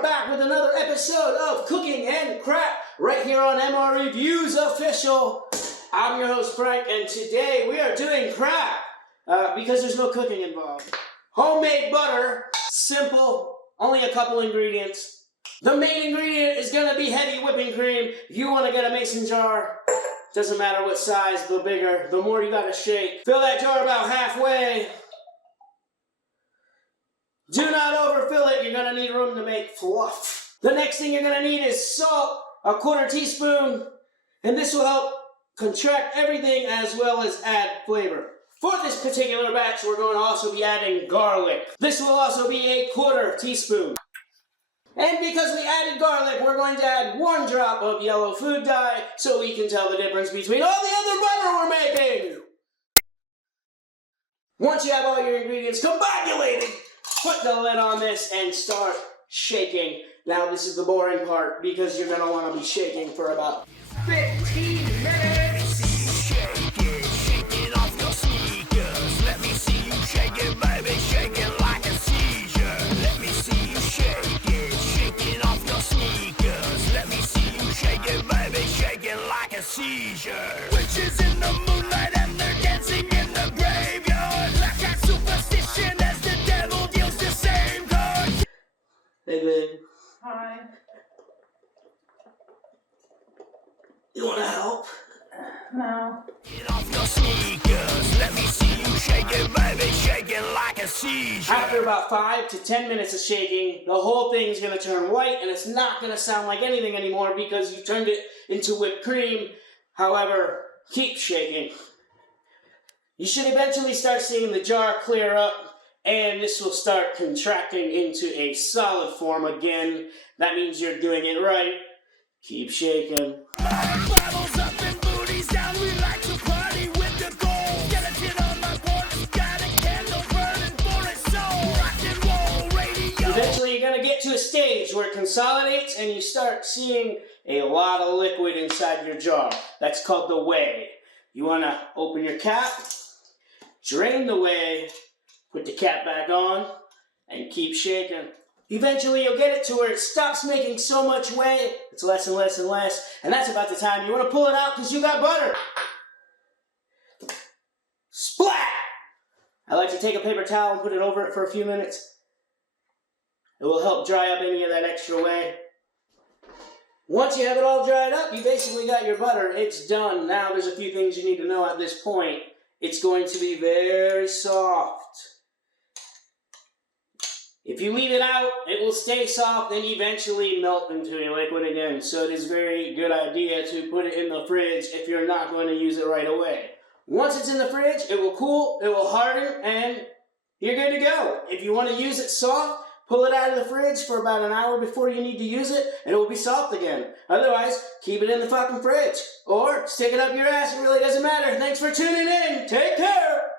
are back with another episode of Cooking and Crap right here on MREViews Official. I'm your host Frank, and today we are doing crap because there's no cooking involved. Homemade butter, simple, only a couple ingredients. The main ingredient is going to be heavy whipping cream. You want to get a mason jar. Doesn't matter what size, the bigger, the more you got to shake. Fill that jar about halfway. Do not overfill it, you're going to need room to make fluff. The next thing you're going to need is salt, a 1/4 teaspoon, and this will help contract everything as well as add flavor. For this particular batch, we're going to also be adding garlic. This will also be a 1/4 teaspoon. And because we added garlic, we're going to add 1 drop of yellow food dye so we can tell the difference between all the other butter we're making. Once you have all your ingredients combined, put the lid on this and start shaking. Now this is the boring part because you're going to want to be shaking for about 15 minutes. Shake it off your sneakers. Let me see you shake it, baby, shake it like a seizure. Let me see you shake it off your sneakers. Let me see you shake it, baby, shake it like a seizure. Witches in the moonlight and they're dancing in the graveyard. Like that superstition as the devil deals the same card. Hey babe, Hi. you want to help? No. Get off your sneakers. Let me see you shake it, baby, shake it like a seizure. After about 5 to 10 minutes of shaking, the whole thing's going to turn white and it's not going to sound like anything anymore because you turned it into whipped cream. However, keep shaking. You should eventually start seeing the jar clear up and this will start contracting into a solid form again. That means you're doing it right. Keep shaking. Bottles up and booties down, we like to party with the gold. Skeleton on my porch, got a candle burning for its soul. Rock and roll radio. Eventually you're going to get to a stage where it consolidates and you start seeing a lot of liquid inside your jar. That's called the whey. You want to open your cap, drain the whey, put the cap back on, and keep shaking. Eventually you'll get it to where it stops making so much whey, it's less and less and less, and that's about the time you want to pull it out because you got butter. Splat! I like to take a paper towel and put it over it for a few minutes. It will help dry up any of that extra whey. Once you have it all dried up, you basically got your butter. It's done. Now there's a few things you need to know at this point. It's going to be very soft. If you leave it out, it will stay soft and eventually melt into a liquid again. So it is a very good idea to put it in the fridge if you're not going to use it right away. Once it's in the fridge, it will cool, it will harden, and you're good to go. If you want to use it soft, pull it out of the fridge for about an hour before you need to use it, and it will be soft again. Otherwise, keep it in the fucking fridge. Or stick it up your ass, it really doesn't matter. Thanks for tuning in. Take care.